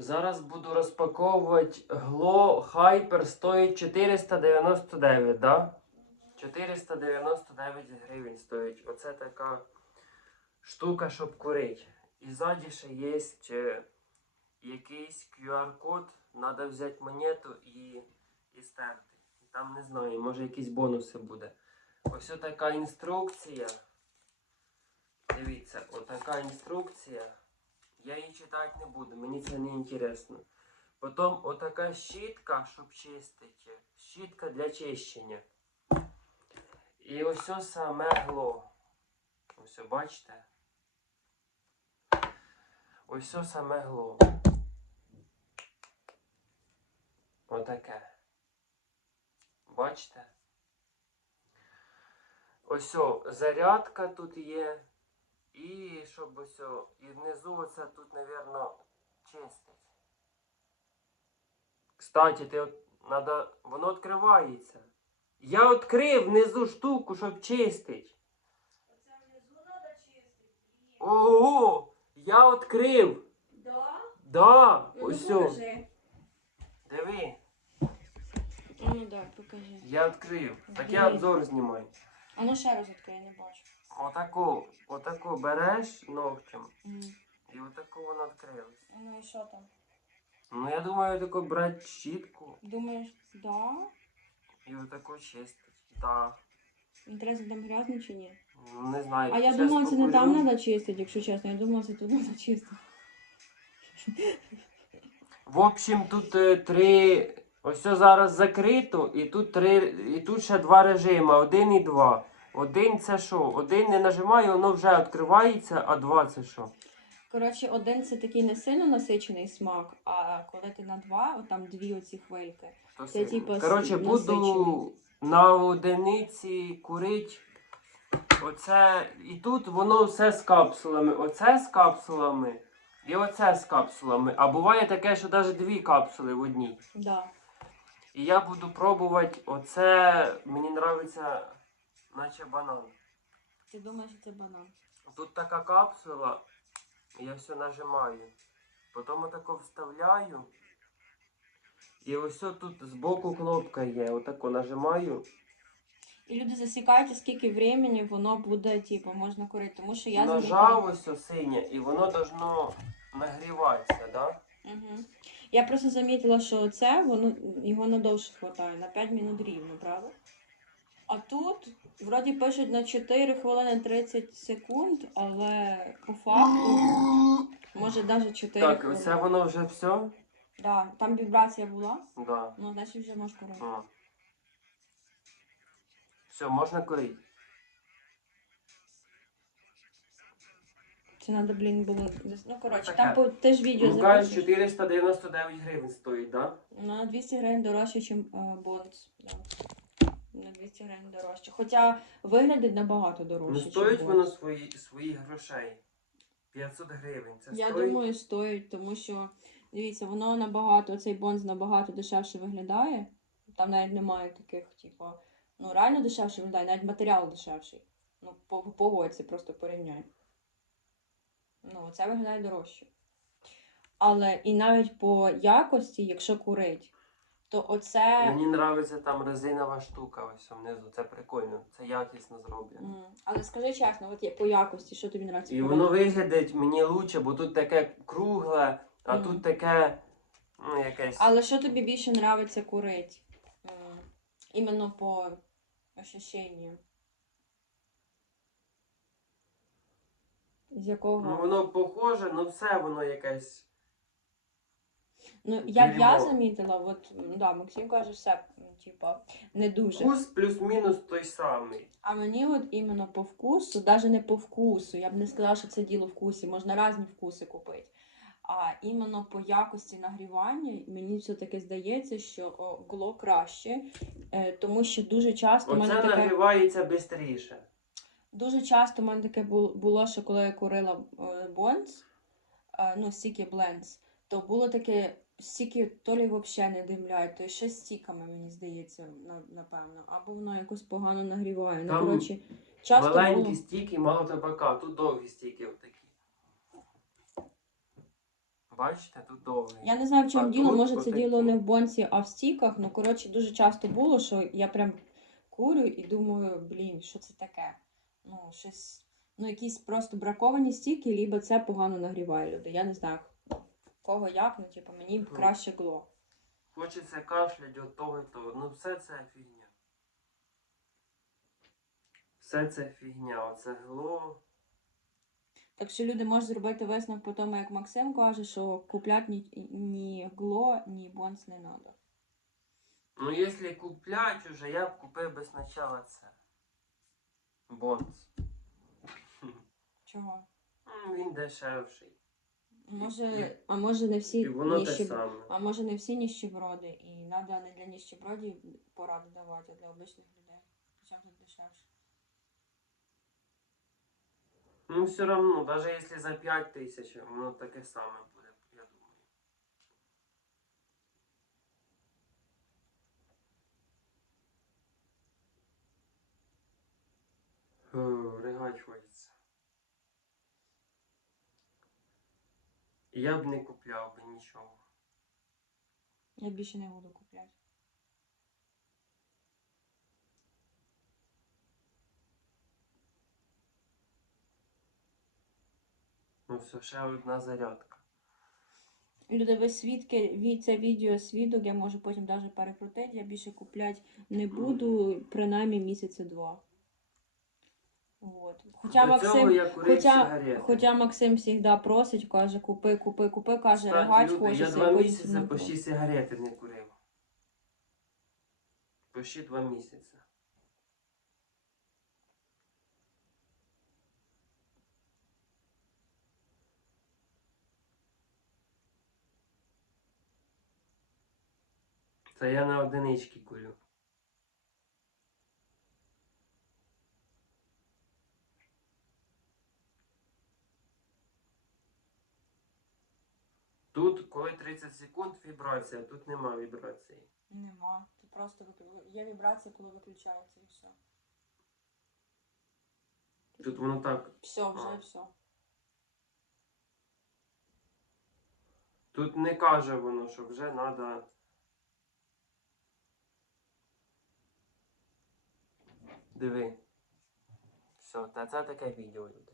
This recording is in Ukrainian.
Зараз буду розпаковувати Glow Hyper стоїть 499, да? 499 гривень стоїть. Оце така штука, щоб курити. І ззаді ще є е, якийсь QR-код. Треба взяти монету і, і стерти. Там не знаю, може якісь бонуси буде. Ось така інструкція. Дивіться, отака інструкція. Я її читати не буду, мені це не інтересно. Потім отака щітка, щоб чистити. Щітка для чищення. І ось саме гло. Ось бачите? Ось саме гло. Отаке. Бачите? Ось зарядка тут є. І щоб ось і внизу оце тут, напевно, чистить. Кстати, ти от надо, воно відкривається. Я відкрив внизу штуку, щоб чистить. Оце внизу треба чистити. Ого! Я відкрив! Да? Да! Ну, Ось. покажи. Диви, Ну так, покажи. я відкрив. Так я обзор знімаю. А ну ще раз відкрий, не бачу. Отаку, отаку береш ногтем Мгм. і отаку воно відкрилось. Ну і що там? Ну я думаю, таку брати щітку Думаєш, да? і отаку чистить. Да. Інтересно, там грязно чи ні? Не знаю. А я щас думала, це не там треба чистити, якщо чесно. Я думала, це тут треба чистити. В общем, тут е, три. Ось це зараз закрито, і тут три. І тут ще два режими: один і два. Один це що? Один не нажимаю, воно вже відкривається, а два це що? Коротше, один це такий не сильно насичений смак, а коли ти на два, от там дві оці хвильки. То Це, сильно. типа, Коротше, буду на одиниці курити. Оце. І тут воно все з капсулами. Оце з капсулами. І оце з капсулами. А буває таке, що навіть дві капсули в одній. Да. І я буду пробувати оце. Мені подобається, наче банан. Ти думаєш, що це банан? Тут така капсула, я все нажимаю. Потім отако вставляю. І ось тут збоку кнопка є. Отако нажимаю. І люди засікають, скільки времени воно буде, типу, можна курити. Тому що я Нажав ось ось синє, і воно должно нагріватися, да? Угу. Я просто замітила, що це воно його надовше хватає, на 5 минут рівно, правда? А тут, вроді пишуть на 4 хвилини 30 секунд, але по факту може навіть 4 Так, хвилини. оце воно вже все? Да, там вібрація була, Да. ну значить вже можеш курити. О. Все, можна курити. Це треба, блін, було. зас- Ну, коротше, там по теж відео Ну, запишеш. 499 гривень стоїть, да? На 200 гривень дорожче, ніж бонус. Да. На 200 гривень дорожче. Хоча виглядить набагато дорожче. Ну стоїть воно свої, своїх грошей. 500 гривень. Це Я стоїть. думаю, стоїть, тому що дивіться, воно набагато, цей бонз набагато дешевше виглядає. Там навіть немає таких, типу, ну реально дешевше виглядає, навіть матеріал дешевший. Ну, по погодці просто порівняй. Ну, це виглядає дорожче. Але і навіть по якості, якщо курить, то оце. Мені подобається там резинова штука ось внизу. Це прикольно, це якісно зроблено. М, Але скажи чесно, от є по якості, що тобі подобається? І воно виглядить мені лучше, бо тут таке кругле, а Мгм. тут таке, ну, якесь. Але що тобі більше подобається курити? М, Іменно по ощущенню. З якого? Ну, воно похоже, ну все воно якесь. Ну, як я замітила, от да, Максим каже, все, типа, не дуже. Вкус плюс-мінус той самий. А мені от іменно по вкусу, навіть не по вкусу, я б не сказала, що це діло вкусі, можна різні вкуси купити. А іменно по якості нагрівання мені все-таки здається, що о, гло краще, е, тому що дуже часто в Оце мене таке. нагрівається швидше. Дуже часто в мене таке бу- було, що коли я курила е, бонс, е, ну, стіки бленс, то було таке, стіки то лі взагалі не димляють, то ще стіками, мені здається, на- напевно. Або воно якось погано нагріває. Ну, Там коротше, часто Маленькі було... стіки, мало табака, тут довгі стіки отакі. Бачите, тут довгий. Я не знаю, в чому А діло, тут може це отакі. діло не в бонці, а в стіках. Ну, коротше, дуже часто було, що я прям курю і думаю, блін, що це таке? Ну, щось, ну, якісь просто браковані стіки, либо це погано нагріває людей. Я не знаю, кого як, ну, типу, мені Ну. краще гло. Хочеться кашлять от того і того. Ну все це фігня. Все це фігня. Оце гло. Так що люди можуть зробити висновок по тому, як Максим каже, що купляти ні, ні гло, ні бонс не треба. Ну, якщо куплять уже, я б купив би спочатку це. Бонс. Чого? М, Він дешевший. Може, а може не всі І воно те ніщеб- саме. А може не всі ніщеброди, і треба не для ніщебродів поради давати, а для обичних людей. Причому тут дешевше. Ну, все равно, даже если за 5 тисяч, воно таке саме буде, я думаю. Ригать хочеться. Я б не купляв би нічого. Я більше не буду купляти. Ну все, ще одна зарядка. Люди, ви свідки, від це відео свідок, я можу потім навіть перекрутити, я більше купляти не буду, принаймні місяці два. Вот. Хоча До цього Максим, я курив хоча, сигарети. хоча Максим завжди просить, каже, купи, купи, купи, каже, Кстати, люди, хочеться. я два місяці не почти сигарети не курив. Почти два місяці. Це я на одинички курю. Тут, коли 30 секунд, вібрація, тут нема вібрації. Нема. Ти просто є вібрація, коли виключається і все. Тут воно так. Все, вже А. все. Тут не каже воно, що вже треба. Диви. Все, та це таке відео, люди.